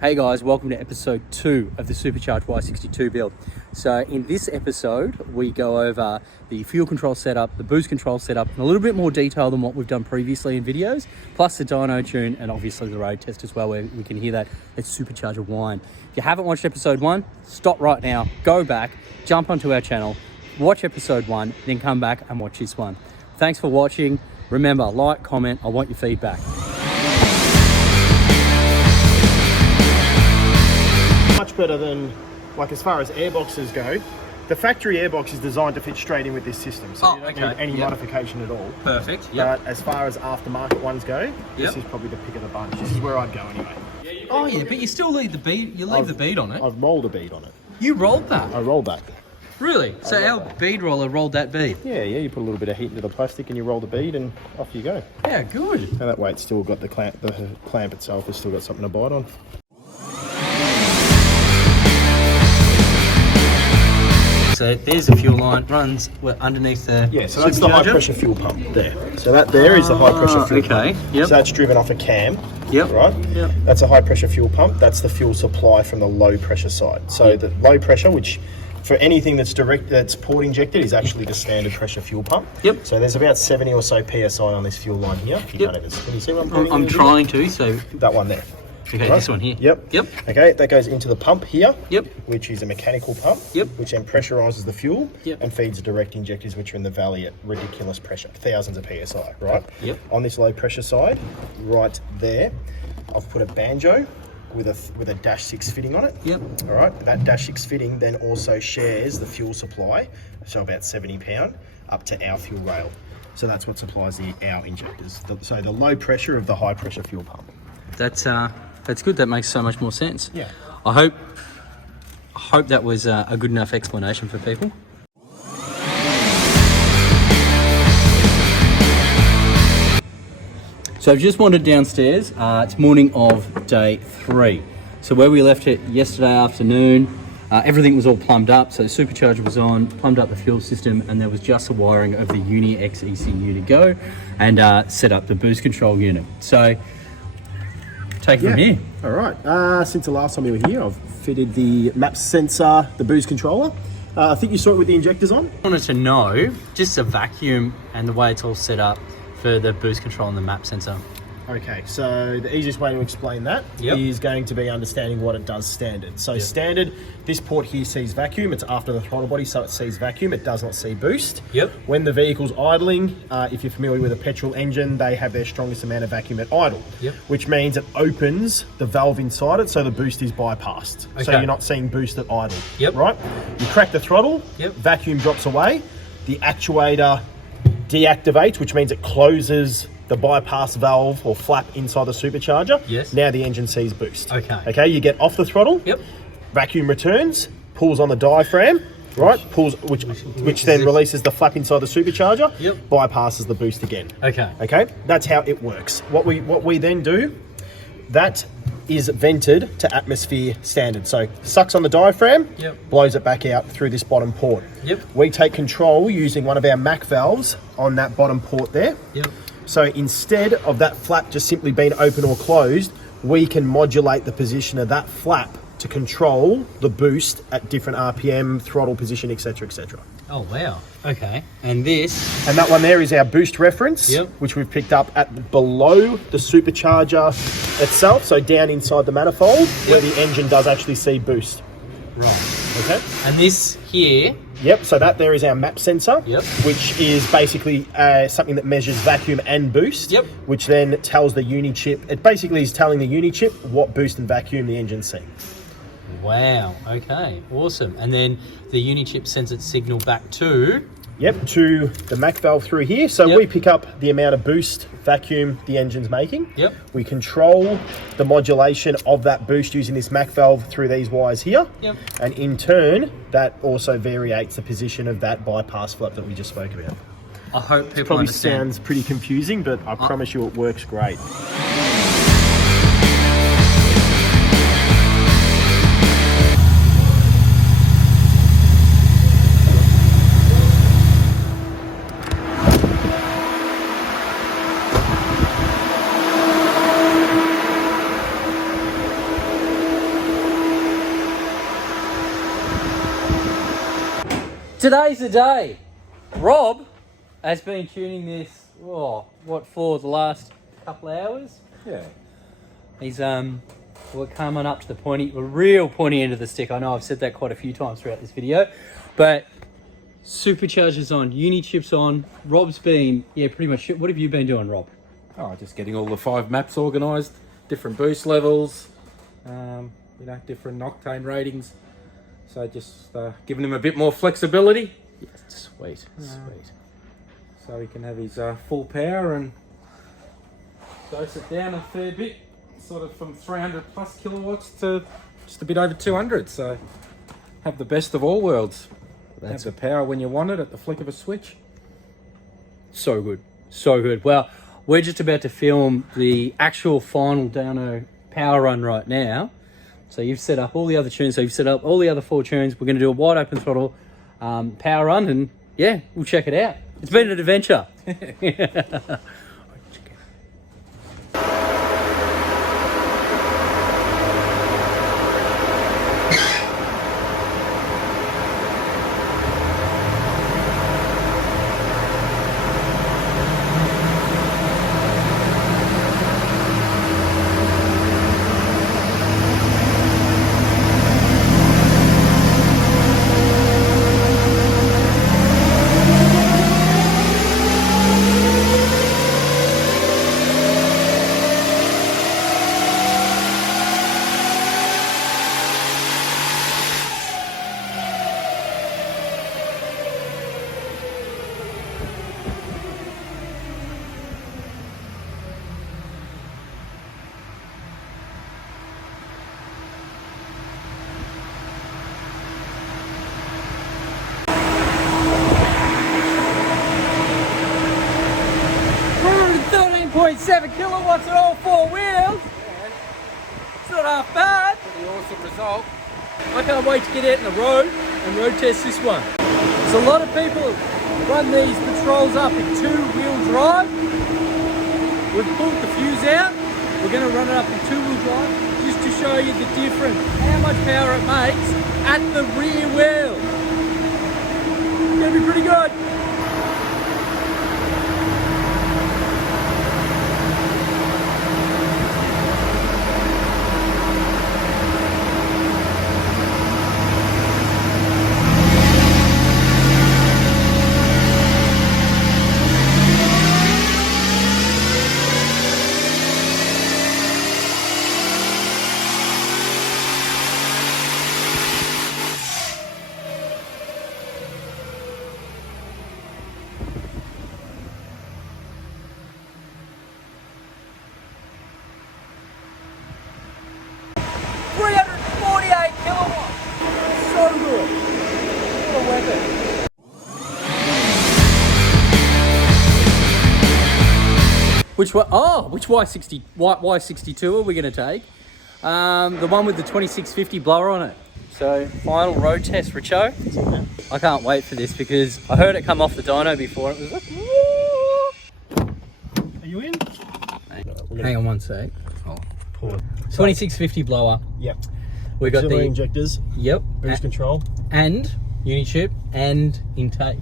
Hey guys, welcome to episode 2 of the Supercharged Y62 build. So in this episode, we go over the fuel control setup, the boost control setup, in a little bit more detail than what we've done previously in videos, plus the dyno tune and obviously the road test as well, where we can hear that it's supercharger whine. If you haven't watched episode 1, stop right now, go back, jump onto our channel, watch episode 1, then come back and watch this one. Thanks for watching. Remember, like, comment, I want your feedback. Much better than, like, as far as airboxes go. The factory airbox is designed to fit straight in with this system, so you don't need any modification at all. Perfect. But as far as aftermarket ones go, this is probably the pick of the bunch. This is where I'd go anyway. Oh yeah, but you still leave the bead. You leave the bead on it. I've rolled a bead on it. You rolled that? I rolled that. Really? So our bead roller rolled that bead? Yeah, you put a little bit of heat into the plastic and you roll the bead and off you go. Yeah, good. And that way it's still got the clamp itself has still got something to bite on. So there's the fuel line, runs underneath the so that's the high pressure fuel pump there. So that there is the high pressure fuel pump. Yep. So that's driven off a cam. Yep. Right? Yep. That's a high pressure fuel pump. That's the fuel supply from the low pressure side. So the low pressure, which for anything that's port injected, is actually the standard pressure fuel pump. Yep. So there's about 70 or so PSI on this fuel line here. Can you see what I'm putting? I'm trying to, so that one there. Okay, right? This one here. Yep. Okay, that goes into the pump here. Yep. Which is a mechanical pump. Yep. Which then pressurizes the fuel. Yep. And feeds the direct injectors, which are in the valley at ridiculous pressure, thousands of PSI, right? Yep. On this low pressure side, right there, I've put a banjo with a dash 6 fitting on it. Yep. All right. That dash 6 fitting then also shares the fuel supply, so about 70 pound, up to our fuel rail. So that's what supplies our injectors. So the low pressure of the high pressure fuel pump. That's good. That makes so much more sense. Yeah. I hope that was a good enough explanation for people. So I've just wandered downstairs. It's morning of day 3. So where we left it yesterday afternoon, everything was all plumbed up. So the supercharger was on, plumbed up the fuel system, and there was just the wiring of the Uni X ECU to go and set up the boost control unit. So take it from here. All right. Since the last time you were here, I've fitted the map sensor, the boost controller. I think you saw it with the injectors on. I wanted to know just the vacuum and the way it's all set up for the boost control and the map sensor. Okay, so the easiest way to explain that is going to be understanding what it does standard. So standard, this port here sees vacuum. It's after the throttle body, so it sees vacuum. It does not see boost. Yep. When the vehicle's idling, if you're familiar with a petrol engine, they have their strongest amount of vacuum at idle, which means it opens the valve inside it, so the boost is bypassed. Okay. So you're not seeing boost at idle, right? You crack the throttle, vacuum drops away, the actuator deactivates, which means it closes the bypass valve or flap inside the supercharger. Yes. Now the engine sees boost. Okay, you get off the throttle. Vacuum returns, pulls on the diaphragm, right? Which then releases the flap inside the supercharger. Bypasses the boost again. Okay. That's how it works. What we then do, that is vented to atmosphere standard. So sucks on the diaphragm, blows it back out through this bottom port. We take control using one of our MAC valves on that bottom port there. So instead of that flap just simply being open or closed, we can modulate the position of that flap to control the boost at different RPM, throttle position, etc., etc. Oh wow. Okay. And that one there is our boost reference, which we've picked up at below the supercharger itself, so down inside the manifold, where the engine does actually see boost. Right. Okay. And this here. So that there is our map sensor, which is basically something that measures vacuum and boost, which then tells the Uni chip. It basically is telling the Uni chip what boost and vacuum the engine's seeing. Wow. Okay. Awesome. And then the Uni chip sends its signal back to to the MAC valve through here. So we pick up the amount of boost, vacuum the engine's making. We control the modulation of that boost using this MAC valve through these wires here. And in turn, that also variates the position of that bypass flap that we just spoke about. I hope people probably understand. Sounds pretty confusing, but I promise you it works great. Today's the day. Rob has been tuning this, for the last couple of hours? Yeah. He's, we're coming up to the real pointy end of the stick. I know I've said that quite a few times throughout this video, but superchargers on, uni chips on. Rob's been, pretty much. What have you been doing, Rob? Oh, just getting all the 5 maps organised, different boost levels, different octane ratings. So just giving him a bit more flexibility. Yes, sweet. So he can have his full power and dose it down a fair bit, sort of from 300 plus kilowatts to just a bit over 200. So have the best of all worlds. Have the power when you want it at the flick of a switch. So good. Well, we're just about to film the actual final Dyno power run right now. So you've set up all the other tunes. So you've set up all the other 4 tunes. We're going to do a wide open throttle power run, and we'll check it out. It's been an adventure. 7 kilowatts on all 4 wheels. It's not half bad. Pretty awesome result. I can't wait to get out in the road and road test this one. So a lot of people run these Patrols up in 2-wheel drive. We've pulled the fuse out. We're going to run it up in 2-wheel drive just to show you the difference, how much power it makes at the rear wheel. It's going to be pretty good. Which Y62 are we going to take? The one with the 2650 blower on it. So final road test, Richo. I can't wait for this because I heard it come off the dyno before. It was like, woo! Are you in? Hang on one sec. Pour it. 2650 blower. Yep. We got auxiliary the injectors. Yep. Boost control. And uni chip and intake.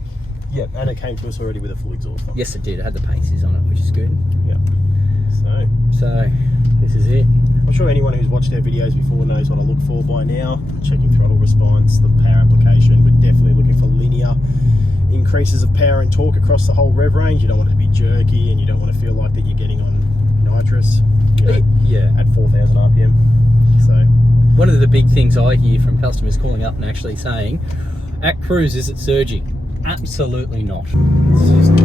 Yep, and it came to us already with a full exhaust on. Yes, it did. It had the paces on it, which is good. Yep. So this is it. I'm sure anyone who's watched our videos before knows what I look for by now. Checking throttle response, the power application. We're definitely looking for linear increases of power and torque across the whole rev range. You don't want it to be jerky, and you don't want to feel like that you're getting on nitrous, at 4,000 RPM. So one of the big things I hear from customers calling up and actually saying, at cruise, is it surging? Absolutely not. It's just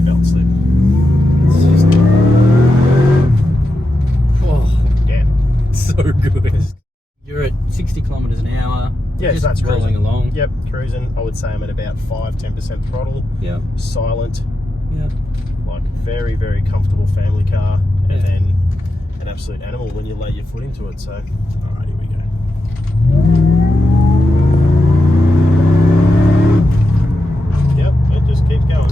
belt slip. It's just so good. You're at 60 kilometers an hour. Yeah, just so that's rolling cruising along. Yep, cruising. I would say I'm at about 5-10% throttle. Yeah. Silent. Yeah. Like very, very comfortable family car, and then an absolute animal when you lay your foot into it. So, all right, here we go. Yep, it just keeps going.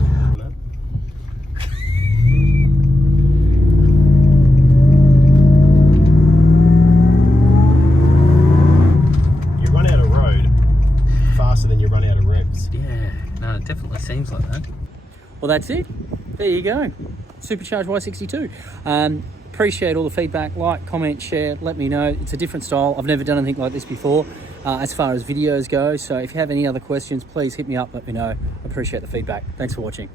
You run out of road, it definitely seems like that. Well, that's it. There you go. Supercharged Y62. Appreciate all the feedback. Like, comment, share, let me know. It's a different style. I've never done anything like this before as far as videos go. So if you have any other questions, please hit me up, let me know. Appreciate the feedback. Thanks for watching.